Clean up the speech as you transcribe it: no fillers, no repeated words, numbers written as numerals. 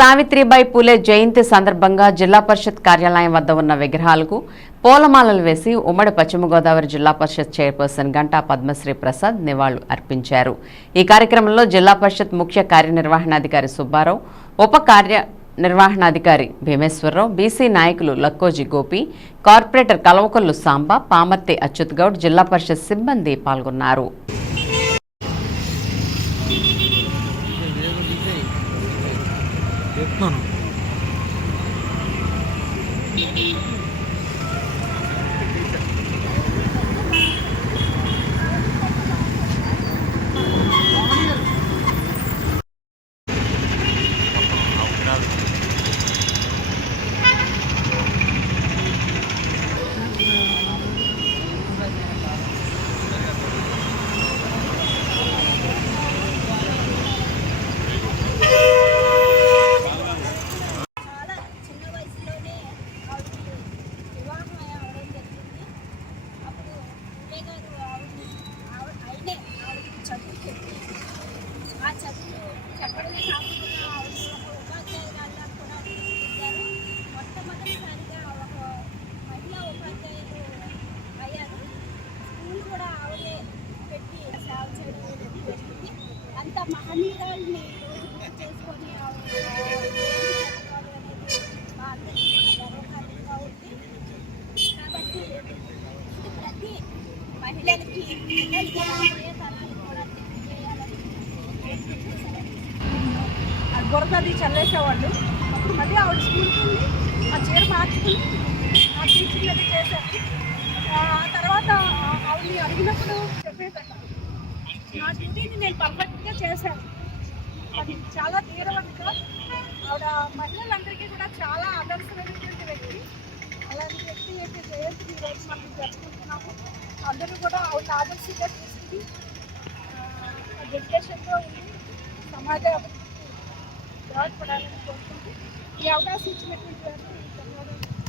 సావిత్రిబాయి పూలే జయంతి సందర్భంగా జిల్లా పరిషత్ కార్యాలయం వద్ద ఉన్న విగ్రహాలకు పూలమాలలు వేసి ఉమ్మడి పశ్చిమ గోదావరి జిల్లా పరిషత్ చైర్పర్సన్ గంటా పద్మశ్రీ ప్రసాద్ నివాళులు అర్పించారు. ఈ కార్యక్రమంలో జిల్లా పరిషత్ ముఖ్య కార్యనిర్వహణాధికారి సుబ్బారావు, ఉప కార్యనిర్వహణాధికారి భీమేశ్వరరావు, బీసీ నాయకులు లక్కోజీ గోపి, కార్పొరేటర్ కలవకొల్లు సాంబ, పామర్తి అచ్యుత్ గౌడ్, జిల్లా పరిషత్ సిబ్బంది పాల్గొన్నారు. చెప్పడమే కాకుండా ఉపాధ్యాయురాలుగా కూడా గుర్తించారు. మొట్టమొదటిసారిగా ఒక మహిళా ఉపాధ్యాయులు అయ్యారు. స్కూల్ కూడా ఆవిడే పెట్టి సేవ చేయడం అనేది జరిగింది. అంత మహనీయురాల్ని గుర్తు చేసుకొని అనేది మా అందరికీ కూడా గర్వకారణంగా ఉంది. కాబట్టి ఇది ప్రతి మహిళలకి రాబోయే తరాలకు కూడా తెలియజేయాలని బురదది చల్లేసేవాళ్ళు. అప్పుడు మళ్ళీ ఆవిడ స్కూల్కి వెళ్ళి ఆ చీర మార్చుకుని ఆ టీచింగ్ అది చేశారు. ఆ తర్వాత ఆవిడని అడిగినప్పుడు చెప్పేదట, నా డ్యూటీని నేను పర్ఫెక్ట్గా చేశాను. అది చాలా ధీరవంతుగా ఆవిడ మహిళలందరికీ కూడా చాలా ఆదర్శమైనటువంటి వ్యక్తి. అలాంటి వ్యక్తి యొక్క జయంతిని ఈరోజు మనం జరుపుకుంటున్నాము. అందరూ కూడా ఆవిడ ఆదర్శంగా తీసుకుని డెడికేషన్తో ఉండి సమాజ అభివృద్ధికి దోహదపడాలని కోరుకుంటూ ఈ అవకాశం ఇచ్చినటువంటి వారికి ధన్యవాదాలు.